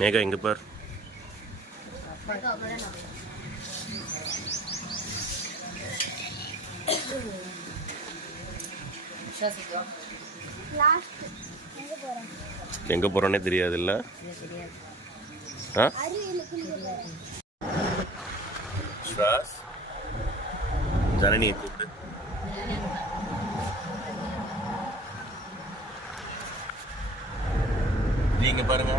மேகா இங்க பார். எங்க போறோன்னே தெரியாது இல்ல. ஜனனியை கூப்பிட்டு நீங்க பாருங்க.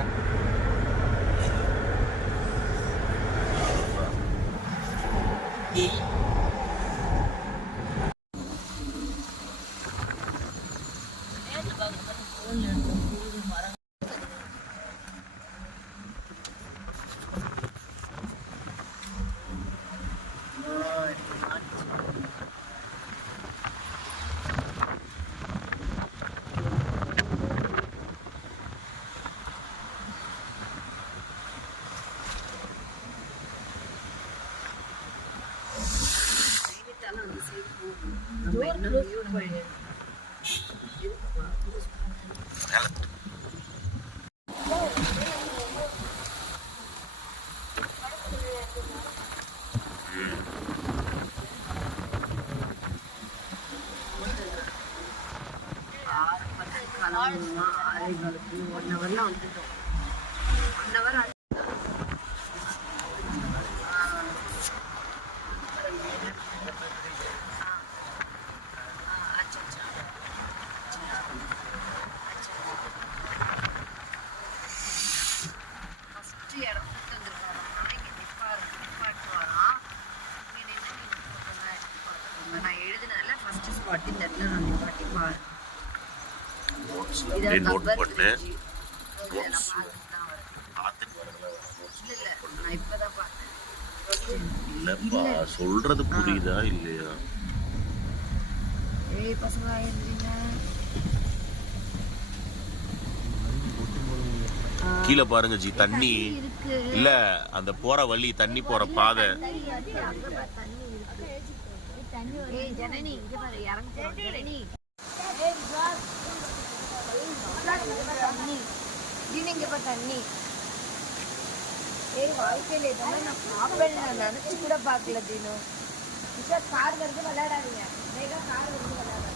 நோட் பண்ணு. இல்லப்பா சொல்றது புரியுதா இல்லையா? கீழே பாருங்க ஜி, தண்ணி இல்ல, அந்த போற வழி, தண்ணி போற பாதை. வாழ்க்கையில நான் நினைச்சு கூட பாக்கல. தினம் கார் வந்து விளையாடாதீங்க. கார் வந்து விளையாடாது.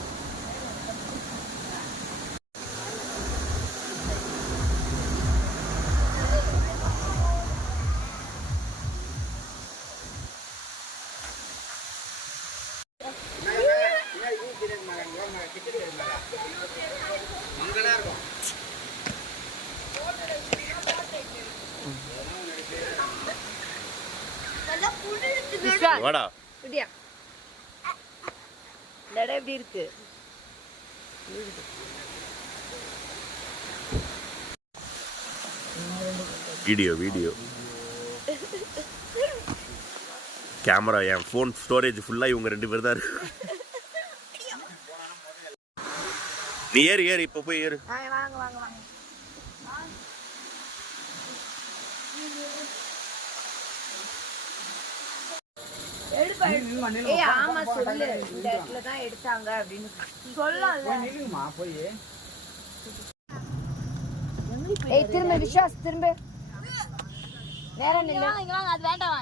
வாடா. குடியா. நட எப்படி இருக்கு? வீடியோ கேமரா, என் ஃபோன் ஸ்டோரேஜ் ஃபுல்லா இவங்க 2 பேர் தான் இருக்கு. நீ ஏறு இப்ப போய் ஏறு. வாங்க வாங்க வாங்க. ஆமா சொல்லு, இந்த இடத்துல தான் எடுத்தாங்க அப்படின்னு சொல்லலாம்ல. திரும்ப விஸ்வாஸ், திரும்ப நேரா நில்லு. அது வேண்டாம்.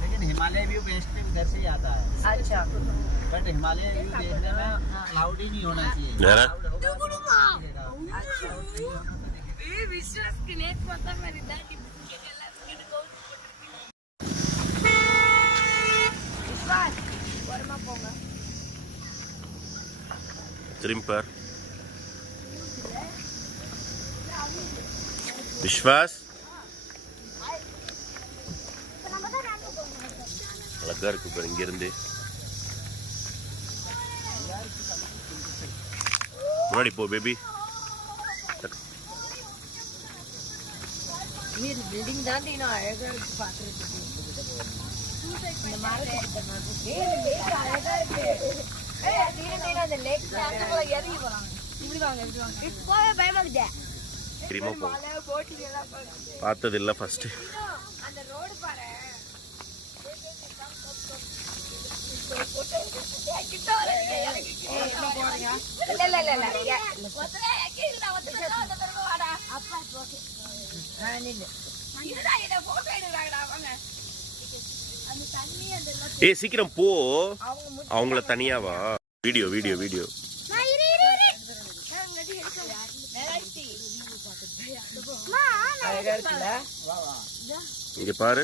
लेकिन हिमालय व्यू बेस्ट इधर से ही आता है। अच्छा, बट हिमालय व्यू देखने में क्लाउड ही नहीं होना चाहिए। विश्वास के लिए पता मेरी दादी विश्वास वर्मा போங்க. திரும்ப விஸ்வாஸ் அழகா இருக்கு பாரு இங்க இருந்து. முன்னாடி போ பேபி. வீடு பில்டிங் தாண்டி நான் அழகா இருக்கு பாக்குறதுக்கு. இந்த மரத்தை அழகா இருக்கு. அந்த லேக் இறங்கி போறாங்க. இப்படி வாங்க இப்படி வாங்க. போக பயமாக்குதே. தெரியுமா போ மலை போட்டிங் எல்லாம் போகுது. பார்த்தது இல்லை ஃபர்ஸ்ட். அந்த ரோடு பாரு. ஏய் சீக்கிரம் போ. அவங்கள தனியாவா? Video video video. இங்க பாரு.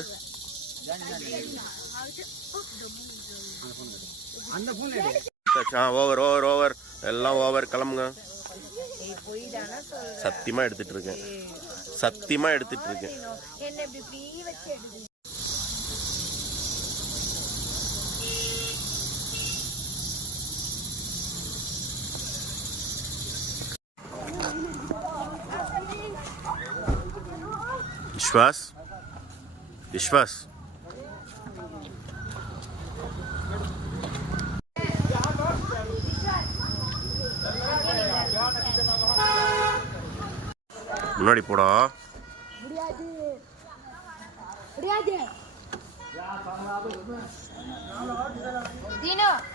ஓவர் ஓவர் ஓவர் எல்லாம் ஓவர். கிளம்புங்க. சத்தியமா எடுத்துட்டு இருக்கேன். சத்தியமா எடுத்துட்டு இருக்கேன். விஸ்வாஸ் விஸ்வாஸ் முன்னாடி போடா.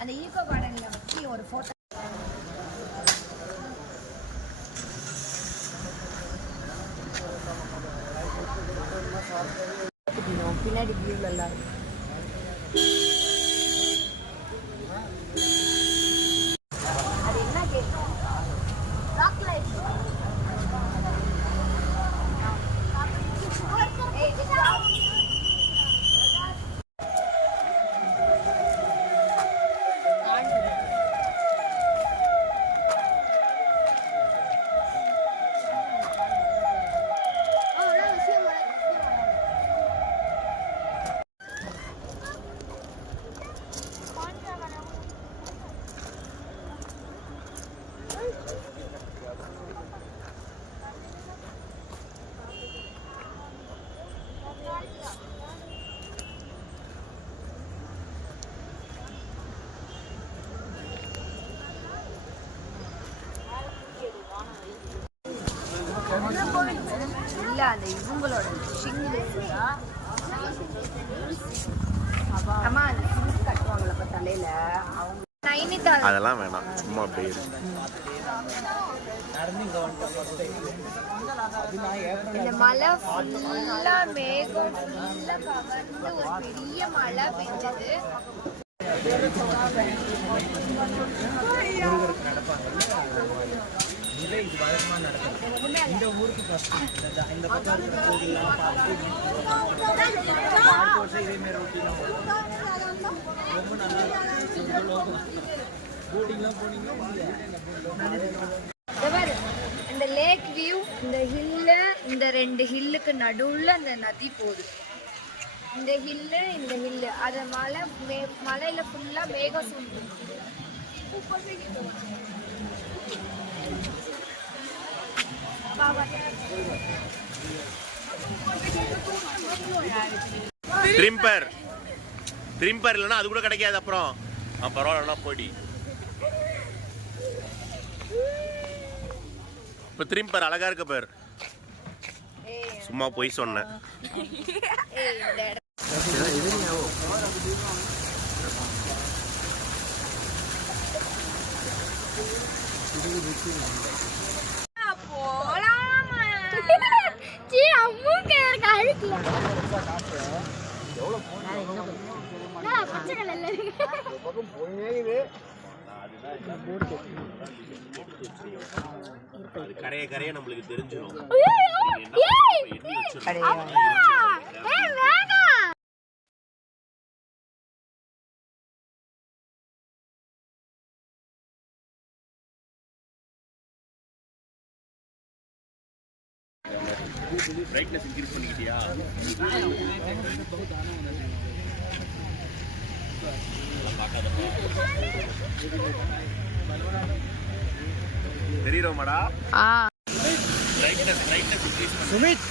அந்த ஈகோ கார்டன்ல வச்சு ஒரு போட்டோ. பின்னாடி வியூல எல்லாம் அது என்ன கேட்கும்? Rock light. இல்ல அந்த இவங்களோட அம்மா அந்த சிங்ஸ் கட்டுவாங்கல்ல இப்ப தலையில அவங்க நைனிதால். அதெல்லாம் வேணாம், சும்மா அப்படியே. இந்த மலை ஃபுல்லா மேகம் ஃபுல்லா கவர்ந்து ஒரு பெரிய மழை பெஞ்சது. இந்த ஊருக்கு இந்த பக்கம் இருக்கிற கோவில்லாம் பார்த்து இதே மாதிரி ரொட்டீனாக ரொம்ப நல்லா போட்டிங்லாம் போனீங்கன்னா இந்த லேக் வியூ, இந்த ஹில்லு, இந்த ரெண்டு ஹில்லுக்கு நடுவுல அந்த நதி போகுது. இந்த ஹில்லு அது மலையில ஃபுல்லா மேகம் சூழ்ந்து. ட்ரிம்பர் இல்லைன்னா அது கூட கிடைக்காது. அப்புறம் பரவாயில்லன்னா போடி. இப்ப ட்ரிம்பர் அழகா இருக்க பேர். சும்மா போய் சொன்னேன். கரைய கரைய நம்மளுக்கு தெரிஞ்சிடும். பிரைட்னஸ் இன்க்ரீஸ் பண்ணிக்கிட்டியா? தெரியுமாடா? பிரைட்னஸ் இன்க்ரீஸ் பண்ணு சுமித்.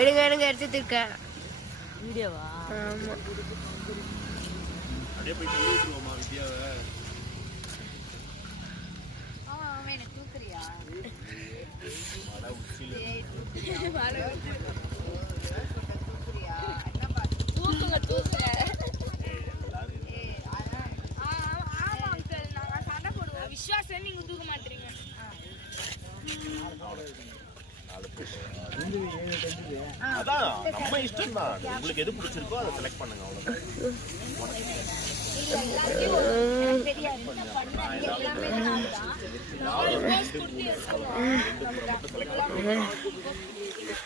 எடுங்க எடுங்க எடுத்துட்டு இருக்கேன். வீடியோவா? ஆமா. அப்படியே போய் தள்ளி விட்டுருவோமா வித்யாவை? அவன் என்ன தூக்குறியா? தூக்குங்க தூக்குங்க. ஆமா அங்கிள், நாங்க சண்டை போடுவோம். விஸ்வாசம் நீங்க தூக்க மாட்டீங்க. அதான் நம்ம இஷ்டம் தான். உங்களுக்கு எது பிடிச்சிருக்கோ அதை செலக்ட் பண்ணுங்க, அவ்வளவுதான்.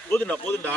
போதுண்டா போதுண்டா.